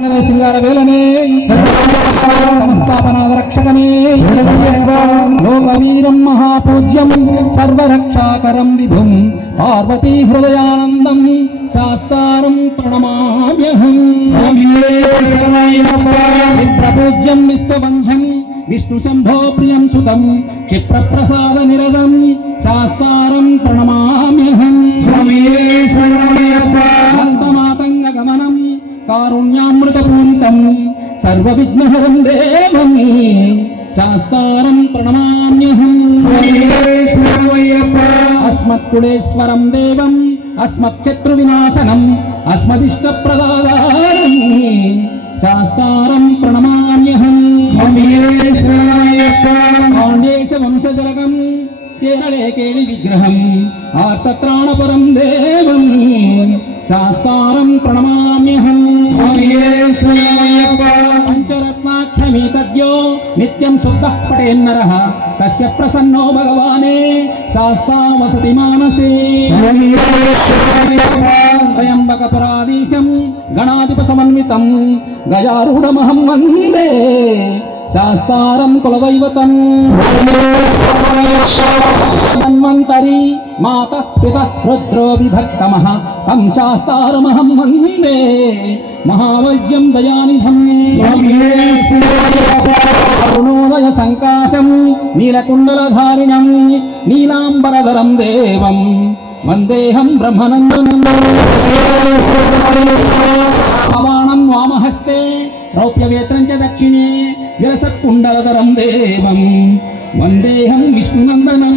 శృంగార వేలనే. రక్షకనే. లోకవీరం మహాపూజ్యం సర్వరక్షాకరం విభుం పార్వతీ హృదయానందం శాస్తారం ప్రణమామ్యహం. విప్రపూజ్యం విశ్వబంధం విష్ణు శంభో ప్రియం సుతం క్షిప్రప్రసాద నిరదం శాస్తారం ప్రణమామ్యహం. శాంతమాతంగ గమనం కారుణ్యామృతపూరితం సర్వవిఘ్నహరం దేవం శాస్తారం ప్రణమామ్యహం అస్మత్కుడేశ్వరం దేవం అస్మత్శత్రు వినాశనం అస్మదిష్ట ప్రదాదారం శాస్తారం ప్రణమామ్యహం పాండేశ వంశజలకం కేరళే కేళి విగ్రహం ఆర్తత్రాణపరం దేవం శాస్తారం ప్రణమామ్యహం పంచరత్నాక్షమీతజ్ఞో నిత్యం శుద్ధః పటేన్నరః. తస్య ప్రసన్నో భగవానే శాస్తా వసతి మానసే. త్రయంబక పరాదీశం గణాధిప సమన్వితం గజారూఢమహం వందే. శాస్తారం కులదైవతం. మన్వంతరి మాత పిత రుద్రో విభక్తమ. తం శాస్తారమహం వందే. మహావైద్యం దయానిధం. అరుణోదయ సంకాశం నీలకుండలధారిణం నీలాంబరధరం దేవం. వందేహం బ్రహ్మనందనం పవాణం వామహస్తే రౌప్యవేత్రం చ దక్షిణే విలసత్కుండలధరం దేవం వందేహం విష్ణునందనం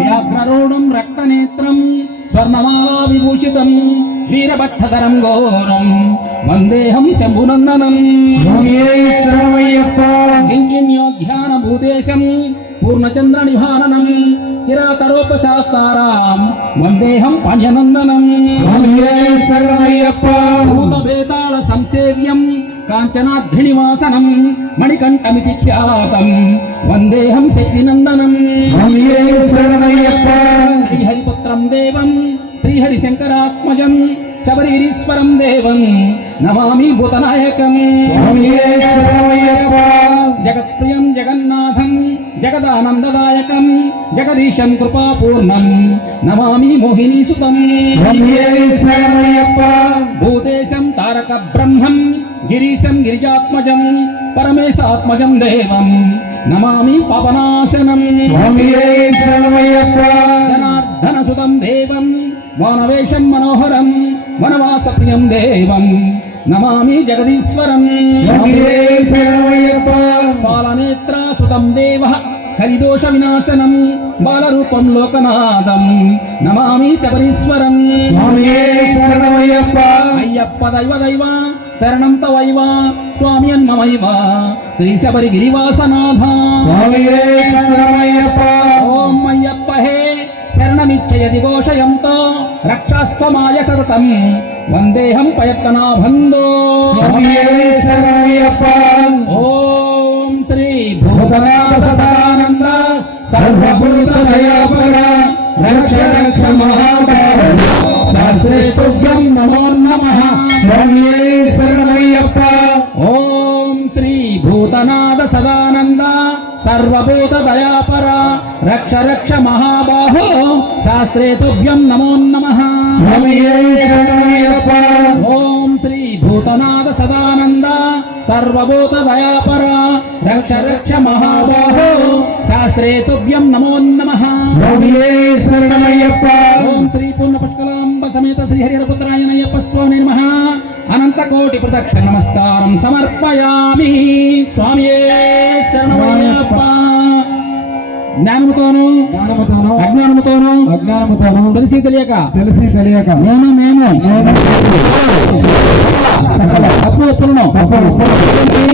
వ్యాఘ్రరోఢం రక్తనేత్రం స్వర్ణమాలా విభూషితం వీరభట్టధరం ఘోరం. వందేహం శంభునందనం. కింకిణ్యోధ్యాన భూదేశం పూర్ణచంద్ర నిభాననం కిరాతరోపశాస్తారాం వందేహం పాండ్యనందనం భూతభేతాళ సంసేవ్యం కాంచనాద్రినివాసనం మణికంఠమితి ఖ్యాతం. వందేహం శక్తినందనం. దేవం శ్రీహరిశంకరాత్మజం శబరీశ్వరం దేవం నమామి భూతనాయకం జగత్ప్రియం జగన్నాథం జగదానందదాయకం జగదీశం కృపాపూర్ణం నమామి మోహినీ సుతం భూతేశం తారక బ్రహ్మం గిరీశం గిరిజాత్మజం పరమేశాత్మజం దేవం నమామి పాపనాశనం జనార్దన సుతం దేవం వానవేషం మనోహరం వనవాసప్రియం దేవం. నమామి జగదీశ్వరం. పాలనేత్ర సుతం దేవ హరిదోష వినాశనం బాలరూపం లోకనాథం. నమామి శబరీశ్వరం. అయ్యప్ప దైవ దైవ శరణం తవైవ స్వామి అన్నమైవ శ్రీ శబరి గిరివాసనాథ సతతం వందేహం పయత్తనాభందో ఓం శ్రీ భూతనాథ సదానంద సర్వభూత రక్ష రక్ష సర్వభూత దయాపర రక్ష రక్ష మహాబాహో శాస్త్రే తుభ్యం నమో నమః ఓం శ్రీ భూతనాథ సదానంద సర్వభూత దయాపర రక్ష రక్ష మహాబాహో శాస్త్రే తుభ్యం నమో నమః శరణమయ్యప్ప ఓం శ్రీ పూర్ణ పుష్కలాంబ సమేత శ్రీ హరిహరపుత్రాయనయ్యప్ప స్వామి నమః అనంత కోటి ప్రదక్షిణ నమస్కారం సమర్పయామి స్వామి జ్ఞానముతోను జ్ఞానముతోను అజ్ఞానముతోను అజ్ఞానముతోను తెలిసి తెలియక తెలిసి తెలియక నేను నేను సకల తప్పు ఒప్పులను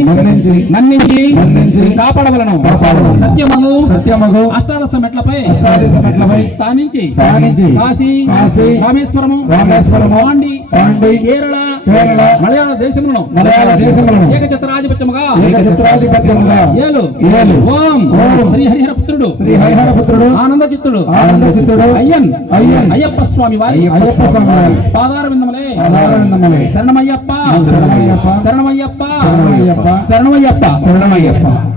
మన్నించి మన్నించి మన్నించి కాపాడవలను కాపాడవలను. సత్యమగు సత్యమగు అష్టాదశ మెట్లపై అష్టాదశ మెట్లపై స్థానించి స్థానించి కాశీ కాశీ రామేశ్వరము రామేశ్వరము పాండి పాండి కేరళ కేరళ మలయాళ దేశములను మలయాళ దేశములను. ఏకచిత్రాధిపత్యముగా ఏకచిత్రాధిపత్యముగా. ఏలు. ఏలు. ఓం. ఓం. శ్రీ హరిహర పుత్రుడు శ్రీ హరిహర పుత్రుడు ఆనంద చిత్తుడు ఆనంద చిత్తుడు అయ్యన్. అయ్యన్. అయ్యప్ప స్వామి వారి. అయ్యప్ప స్వామి వారి. పాదార విందములే ఆధారవిందములే శరణమయ్యప్ప శరణమయ్యప్ప. శరణమయ్యప్ప. శరణమయ్యప్ప. శరణమయ్యప్ప. శరణమయ్యప్ప.